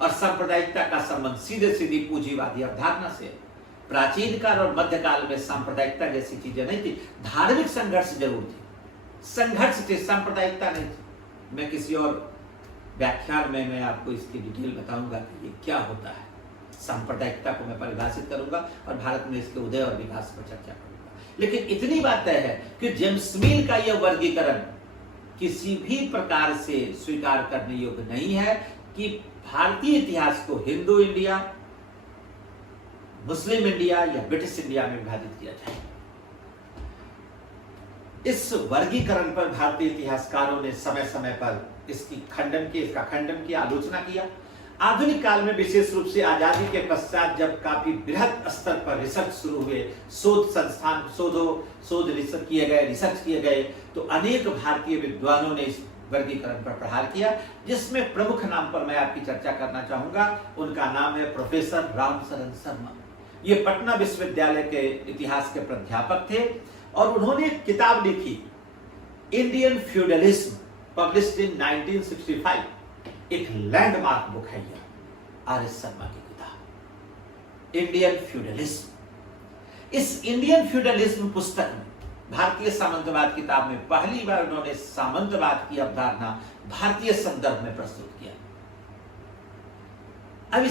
और सांप्रदायिकता का संबंध सीधे सीधी पूंजीवादी अवधारणा से। प्राचीन काल और मध्यकाल में सांप्रदायिकता जैसी चीजें नहीं थी। धार्मिक संघर्ष जरूर थी, संघर्ष थे, सांप्रदायिकता नहीं थी। मैं किसी और व्याख्यान में मैं आपको इसकी डिटेल बताऊंगा कि ये क्या होता है। सांप्रदायिकता को मैं परिभाषित करूंगा और भारत में इसके उदय और विकास पर चर्चा करूंगा। लेकिन इतनी बात तय है कि जेम्स मिल का यह वर्गीकरण किसी भी प्रकार से स्वीकार करने योग्य नहीं है कि भारतीय इतिहास को हिंदू इंडिया, मुस्लिम इंडिया या ब्रिटिश इंडिया में विभाजित किया जाए। इस वर्गीकरण पर भारतीय इतिहासकारों ने समय समय पर इसका खंडन किया, आलोचना किया। आधुनिक काल में विशेष रूप से आजादी के पश्चात जब काफी बृहद स्तर पर रिसर्च शुरू हुए, शोध संस्थान शोध रिसर्च किए गए, तो अनेक भारतीय विद्वानों ने इस वर्गीकरण पर प्रहार किया, जिसमें प्रमुख नाम पर मैं आपकी चर्चा करना चाहूंगा। उनका नाम है प्रोफेसर रामशरण शर्मा। ये पटना विश्वविद्यालय के इतिहास के प्राध्यापक थे और उन्होंने एक किताब लिखी, इंडियन फ्यूडलिज्म, पब्लिश्ड इन 1965। एक लैंडमार्क बुक है यह, आर.एस. शर्मा की किताब इंडियन फ्यूडलिज्म। इस इंडियन फ्यूडलिज्म पुस्तक में, भारतीय सामंतवाद किताब में पहली बार उन्होंने सामंतवाद की अवधारणा भारतीय संदर्भ में प्रस्तुत किया। अब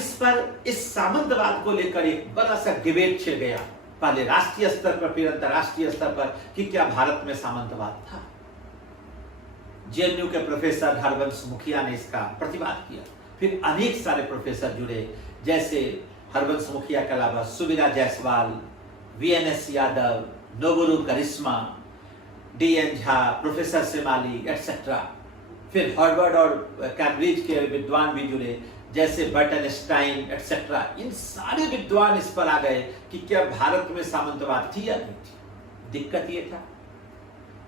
इस सामंतवाद को लेकर एक बड़ा सा डिबेट छिड़ गया, पहले राष्ट्रीय स्तर पर फिर अंतरराष्ट्रीय स्तर पर, कि क्या भारत में सामंतवाद था। जेएनयू के प्रोफेसर हरवंश मुखिया ने इसका प्रतिवाद किया, फिर अनेक सारे प्रोफेसर जुड़े, जैसे हरवंश मुखिया के अलावा सुविरा जायसवाल, वीएनएस यादव, नोबुरु करिश्मा, डीएन झा, प्रोफेसर सेमाली एटसेट्रा। फिर हार्वर्ड और कैम्ब्रिज के विद्वान भी जुड़े, जैसे बर्टन स्टाइन एटसेट्रा। इन सारे विद्वान इस पर आ गए कि क्या भारत में सामंतवाद थी या नहीं थी। दिक्कत यह था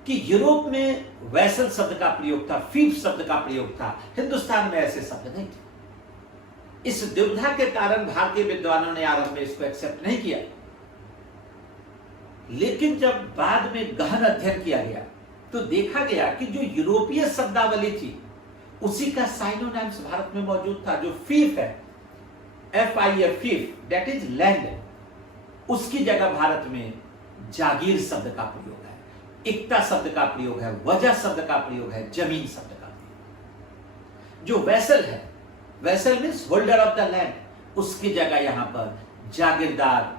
कि यूरोप में वैसल शब्द का प्रयोग था, फीफ शब्द का प्रयोग था, हिंदुस्तान में ऐसे शब्द नहीं थे। इस दुविधा के कारण भारतीय विद्वानों ने आरंभ में इसको एक्सेप्ट नहीं किया, लेकिन जब बाद में गहन अध्ययन किया गया तो देखा गया कि जो यूरोपीय शब्दावली थी उसी का साइनोनिम्स भारत में मौजूद था। जो फीफ है, FIF, फीफ, दैट इज लैंड, उसकी जगह भारत में जागीर शब्द का प्रयोग है, इक्ता शब्द का प्रयोग है, वजह शब्द का प्रयोग है, जमीन शब्द का प्रयोग। जो वैसल है, vessel means holder of the land, उसकी जगह यहां पर जागीरदार,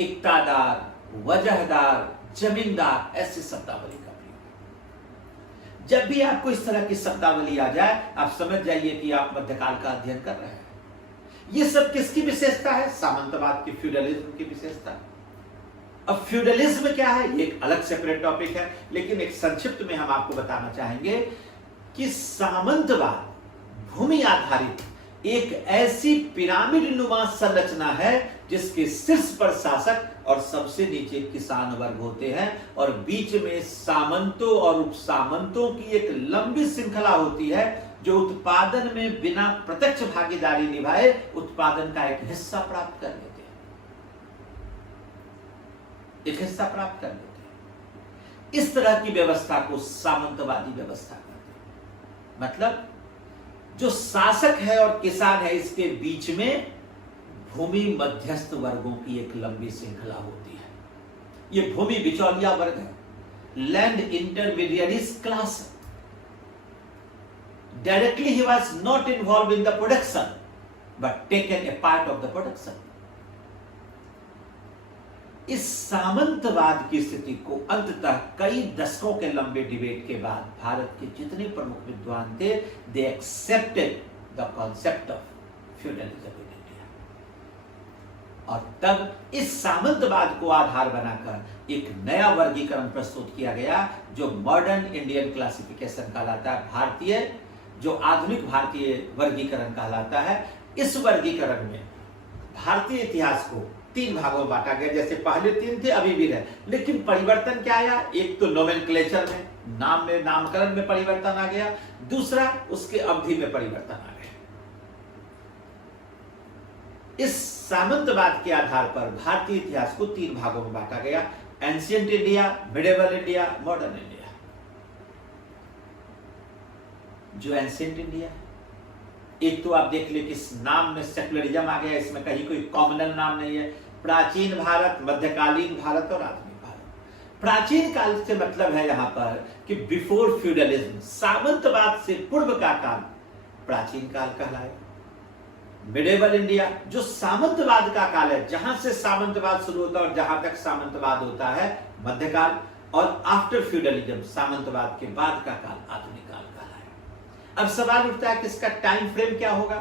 इक्तादार, वजहदार, जमींदार, ऐसी शब्दावली का प्रयोग है। जब भी आपको इस तरह की शब्दावली आ जाए, आप समझ जाइए कि आप मध्यकाल का अध्ययन कर रहे हैं। यह सब किसकी विशेषता है? सामंतवाद की, फ्यूडलिज्म की विशेषता। अब फ्यूडलिज्म क्या है, ये एक अलग सेपरेट टॉपिक है, लेकिन एक संक्षिप्त में हम आपको बताना चाहेंगे कि सामंतवाद भूमि आधारित एक ऐसी पिरामिड नुमा संरचना है जिसके शीर्ष पर शासक और सबसे नीचे किसान वर्ग होते हैं, और बीच में सामंतों और उपसामंतों की एक लंबी श्रृंखला होती है जो उत्पादन में बिना प्रत्यक्ष भागीदारी निभाए उत्पादन का एक हिस्सा प्राप्त कर लेते हैं, एक हिस्सा प्राप्त कर लेते हैं। इस तरह की व्यवस्था को सामंतवादी व्यवस्था कहते हैं। मतलब जो शासक है और किसान है, इसके बीच में भूमि मध्यस्थ वर्गों की एक लंबी श्रृंखला होती है। यह भूमि बिचौलिया वर्ग है, land intermediaries class. Directly he was not involve in the production but taken a part of the production. इस सामंतवाद की स्थिति को अंततः कई दशकों के लंबे डिबेट के बाद भारत के जितने प्रमुख विद्वान थे, they accepted the concept of feudalism in India. और तब इस सामंतवाद को आधार बनाकर एक नया वर्गीकरण प्रस्तुत किया गया जो मॉडर्न इंडियन क्लासिफिकेशन कहलाता है, भारतीय, जो आधुनिक भारतीय वर्गीकरण कहलाता है। इस वर्गीकरण में भारतीय इतिहास को 3 भागों में बांटा गया, जैसे पहले 3 थे अभी भी रहे, लेकिन परिवर्तन क्या आया? एक तो नोमेनक्लेचर में, नाम में, नामकरण में परिवर्तन आ गया, दूसरा उसके अवधि में परिवर्तन आ गया। इस सामंतवाद के आधार पर भारतीय इतिहास को 3 भागों में बांटा गया, ancient India, medieval India, modern India. जो एंशिएंट इंडिया, एक तो आप देख ले कि इस नाम में सेकुलरिज्म आ गया, इसमें कहीं कोई कॉमनल नाम नहीं है। प्राचीन भारत, मध्यकालीन भारत और आधुनिक भारत। प्राचीन काल से मतलब है यहां पर कि बिफोर फ्यूडलिज्म, सामंतवाद से पूर्व का काल प्राचीन काल कहलाए। मिडिवल इंडिया जो सामंतवाद का काल है, जहां से सामंतवाद शुरू होता है और जहां तक सामंतवाद होता है, मध्यकाल। और आफ्टर फ्यूडलिज्म, सामंतवाद के बाद का काल, आधुनिक काल कहलाए। अब सवाल उठता है कि इसका टाइम फ्रेम क्या होगा?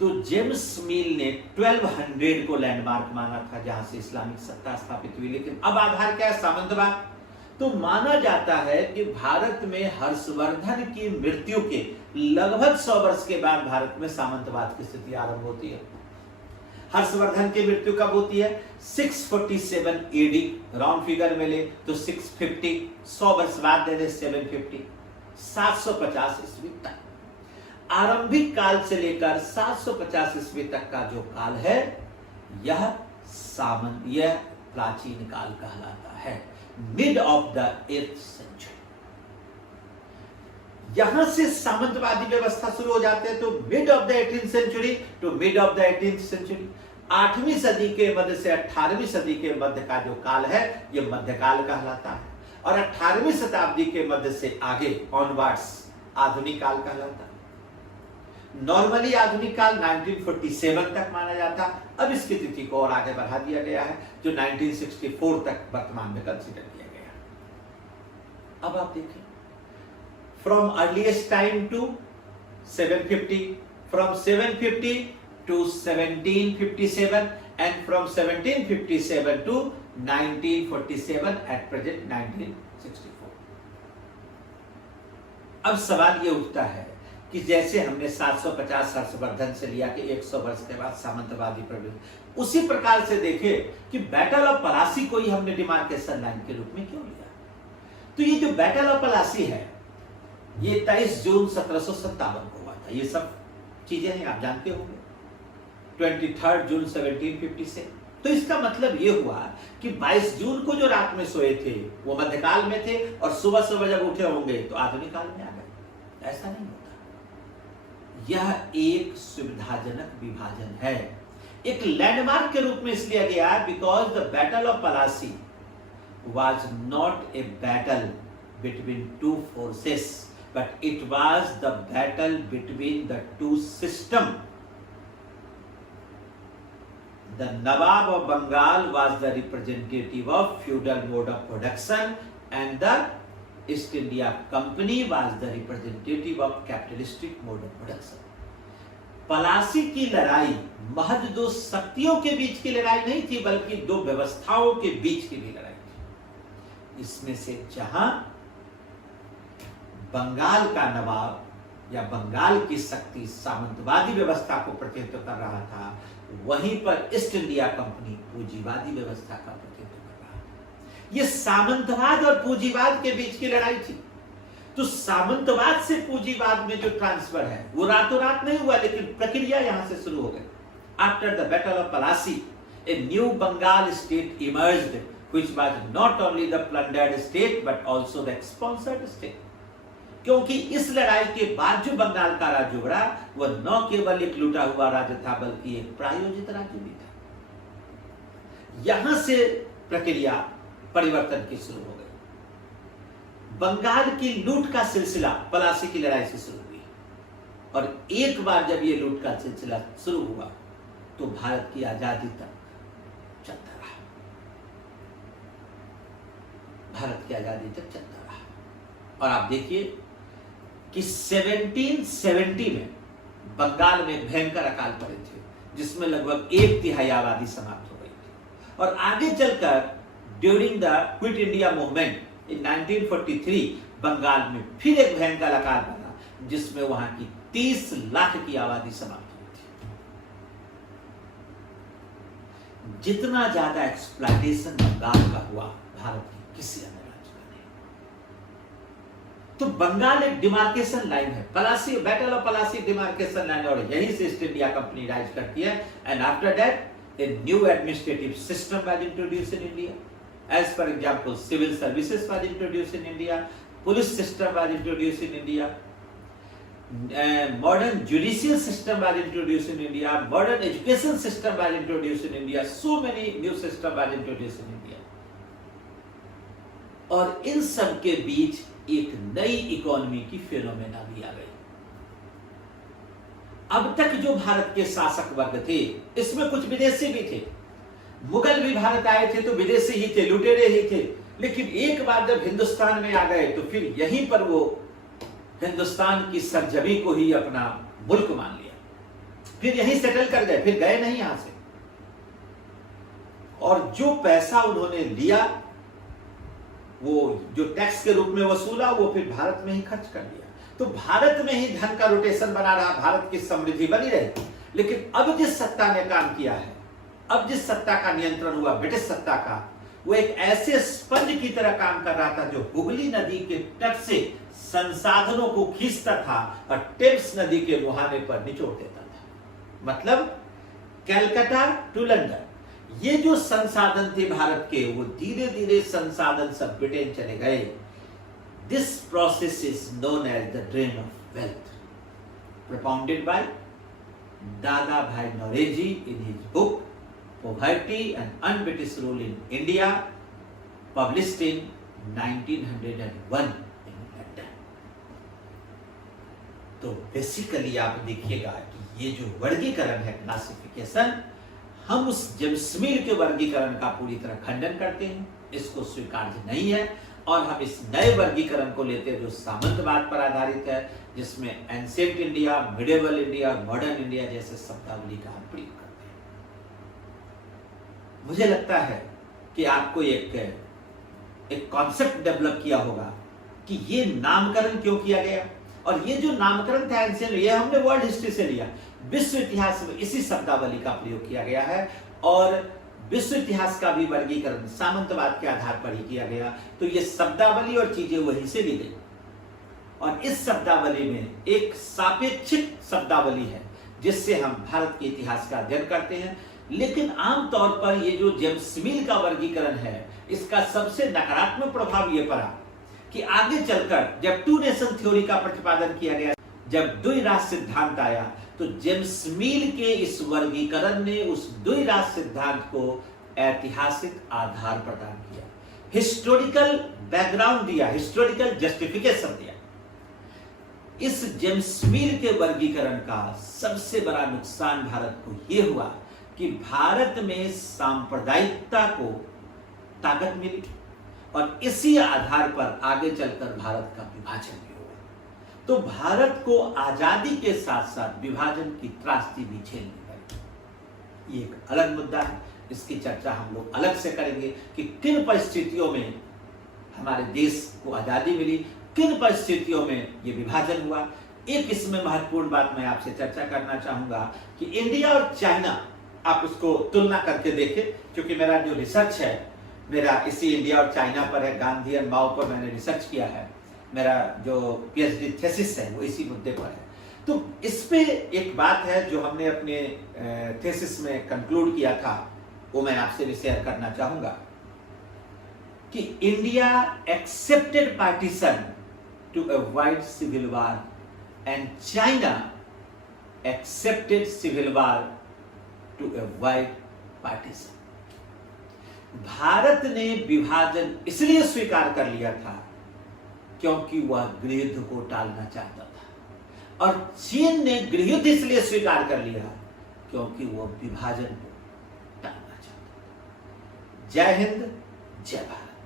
तो जेम्स मिल ने 1200 को लैंडमार्क माना था जहां से इस्लामिक सत्ता स्थापित हुई, लेकिन अब आधार क्या है? सामंतवाद। तो माना जाता है कि भारत में हर्षवर्धन की मृत्यु के लगभग 100 वर्ष के बाद भारत में सामंतवाद की स्थिति आरंभ होती है। हर्षवर्धन की मृत्यु कब होती है? 647 एडी, राउंड फिगर में ले तो 650, 100 वर्ष बाद दे दे 750, 750 ईस्वी तक। आरंभिक काल से लेकर 750 ईस्वी तक का जो काल है यह प्राचीन काल कहलाता है, mid of the 8th century. यहां से सामंतवादी व्यवस्था शुरू हो जाते हैं। तो mid of the 18th century to mid of the 18th century, 8वीं सदी के मध्य से 18वीं सदी के मध्य का जो काल है यह मध्यकाल कहलाता है। और 18वीं शताब्दी के मध्य से आगे ऑनवर्ड्स आधुनिक काल कहलाता है। नॉर्मली आधुनिक काल 1947 तक माना जाता, अब इसकी तिथि को और आगे बढ़ा दिया गया है जो 1964 तक वर्तमान में कंसीडर किया गया। अब आप देखें, from earliest time to 750, from 750 to 1757 and from 1757 to 1947 at present 1964। अब सवाल यह उठता है कि जैसे हमने 750 हर्षवर्धन से लिया कि 100 वर्ष के बाद सामंतवादी प्रवृत्ति, उसी प्रकार से देखे कि बैटल ऑफ पलासी को ही हमने डिमार्केशन लाइन के रूप में क्यों लिया। तो ये जो बैटल ऑफ पलासी है ये 23 जून 1757 को हुआ था। ये सब चीजें हैं, आप जानते होंगे। 23 जून 1750 से। तो इसका मतलब ये हुआ कि 22 जून को जो रात में सोए थे वो मध्यकाल में थे और सुबह सुबह जब उठे होंगे तो आधुनिक काल में आ गए। ऐसा नहीं होता। यह एक सुविधाजनक विभाजन है, एक लैंडमार्क के रूप में इसलिए गया because the battle of Plassey was not a battle between two forces, but it was the battle between the two systems. The Nawab of Bengal was the representative of feudal mode of production and the East India Company was the representative of capitalistic mode of production. Plassey की लड़ाई महज दो शक्तियों के बीच की लड़ाई नहीं थी, बल्कि दो व्यवस्थाओं के बीच की भी लड़ाई थी। इसमें से जहां बंगाल का नवाब या बंगाल की शक्ति सामंतवादी व्यवस्था को प्रतिनिधित्व कर रहा था, वहीं पर ईस्ट इंडिया कंपनी पूंजीवादी व्यवस्था का प्रतिनिधित्व कर रहा था। यह सामंतवाद और पूंजीवाद के बीच की लड़ाई थी। तो सामंतवाद से पूंजीवाद में जो ट्रांसफर है वो रातों रात नहीं हुआ, लेकिन प्रक्रिया यहां से शुरू हो गई। After the battle of Plassey a new Bengal state emerged which was not only the plundered state but also the sponsored state. क्योंकि इस लड़ाई के बाद जो बंगाल का राज्य उभरा वह न केवल एक लूटा हुआ राज्य था बल्कि एक प्रायोजित राज्य भी था। यहां से प्रक्रिया परिवर्तन की शुरू हो गई। बंगाल की लूट का सिलसिला पलासी की लड़ाई से शुरू हुई और एक बार जब यह लूट का सिलसिला शुरू हुआ तो भारत की आजादी तक चलता रहा। भारत की आजादी तक चलता रहा। और आप देखिए कि 1770 में बंगाल में भयंकर अकाल पड़े थे जिसमें लगभग 1/3 आबादी समाप्त हो गई थी। और आगे चलकर during the quit India movement in 1943 Bengal में फिर एक भयंकर अकाल पड़ा जिसमें वहां की 30 लाख की आबादी समाप्त हुई थी। जितना ज्यादा एक्सप्लॉयटेशन बंगाल का हुआ भारत की किसी अन्य राज्य का नहीं। तो बंगाल एक डिमार्केशन लाइन है। Plassey, battle of Plassey demarcation line, और यहीं से ईस्ट इंडिया कंपनी राइज करती है। And after that a new administrative system was introduced in India. As for example, civil services was introduced in India, police system was introduced in India, modern judicial system was introduced in India, modern education system was introduced in India, so many new system was introduced in India. और इन सब के बीच एक नई economy की phenomena भी आ गई। अब तक जो भारत के शासक वर्ग थे इसमें कुछ विदेशी भी थे। मुगल भी भारत आए थे तो विदेशी ही थे, लुटेरे ही थे। लेकिन एक बार जब हिंदुस्तान में आ गए तो फिर यहीं पर वो हिंदुस्तान की सरजमी को ही अपना मुल्क मान लिया, फिर यहीं सेटल कर गए, फिर गए नहीं यहां से। और जो पैसा उन्होंने लिया वो जो टैक्स के रूप में वसूला वो फिर भारत में ही खर्च कर दिया। तो भारत में ही धन का रोटेशन बना रहा, भारत की समृद्धि बनी रही। लेकिन अब जिस सत्ता ने काम किया है, अब जिस सत्ता का नियंत्रण हुआ, ब्रिटिश सत्ता का, वो एक ऐसे स्पंज की तरह काम कर रहा था जो हुगली नदी के तट से संसाधनों को खींचता था और टेम्स नदी के मुहाने पर निचोड़ देता था। मतलब कलकत्ता टू लंदन, ये जो संसाधन थे भारत के, वो धीरे धीरे संसाधन सब ब्रिटेन चले गए। This process is known as the drain of wealth, propounded by Dadabhai Naoroji in his book Poverty and Un-British Rule in India, published in 1901 in London। तो बेसिकली आप देखिएगा कि ये जो वर्गीकरण है, क्लासिफिकेशन, हम उस जेम्स मिल के वर्गीकरण का पूरी तरह खंडन करते हैं, इसको स्वीकार्य नहीं है। और हम इस नए वर्गीकरण को लेते हैं जो सामंतवाद पर आधारित है, जिसमें एंशिएंट इंडिया, मिडिवल इंडिया और मॉडर्न इंडिया जैसे शब्दावली का हम प्रयोग करते हैं। मुझे लगता है कि आपको एक कॉन्सेप्ट डेवलप किया होगा कि ये नामकरण क्यों किया गया। और ये जो नामकरण था एंशिएंट, ये हमने वर्ल्ड हिस्ट्री से लिया, विश्व इतिहास में इसी शब्दावली का प्रयोग किया गया है। और विश्व इतिहास का भी वर्गीकरण सामंतवाद के आधार पर ही किया गया। तो ये शब्दावली और चीजें वहीं से ली गई। और इस शब्दावली में एक सापेक्षिक शब्दावली है जिससे हम भारत के इतिहास का अध्ययन करते हैं। लेकिन आमतौर पर ये जो जेम्स मिल का वर्गीकरण है, इसका सबसे नकारात्मक प्रभाव ये पड़ा कि आगे चलकर जब टू नेशन थ्योरी का प्रतिपादन किया गया, जब द्विराष्ट्र सिद्धांत आया, तो जेम्स मिल के इस वर्गीकरण ने उस द्विराष्ट्र सिद्धांत को ऐतिहासिक आधार प्रदान किया, हिस्टोरिकल बैकग्राउंड दिया, हिस्टोरिकल जस्टिफिकेशन दिया। इस जेम्स मिल के वर्गीकरण का सबसे बड़ा नुकसान भारत को यह हुआ कि भारत में सांप्रदायिकता को ताकत मिली और इसी आधार पर आगे चलकर भारत का विभाजन भी हुआ। तो भारत को आजादी के साथ साथ विभाजन की त्रासदी भी झेलनी पड़ी। ये एक अलग मुद्दा है, इसकी चर्चा हम लोग अलग से करेंगे कि किन परिस्थितियों में हमारे देश को आजादी मिली, किन परिस्थितियों में ये विभाजन हुआ। एक इसमें महत्वपूर्ण बात मैं आपसे चर्चा करना चाहूंगा कि इंडिया और चाइना, आप उसको तुलना करके देखें, क्योंकि मेरा जो रिसर्च है मेरा इसी इंडिया और चाइना पर है, गांधी और माओ पर मैंने रिसर्च किया है, मेरा जो पीएचडी थीसिस है वो इसी मुद्दे पर है। तो इस पे एक बात है जो हमने अपने थीसिस में कंक्लूड किया था, वो मैं आपसे भी शेयर करना चाहूंगा कि India accepted partition to avoid civil war and China accepted civil war to avoid partition. Bharat ने विभाजन इसलिए स्वीकार कर लिया था क्योंकि वह गृहयुद्ध को टालना चाहता था, और चीन ने गृहयुद्ध इसलिए स्वीकार कर लिया क्योंकि वह विभाजन को टालना चाहता था। जय हिंद, जय भारत।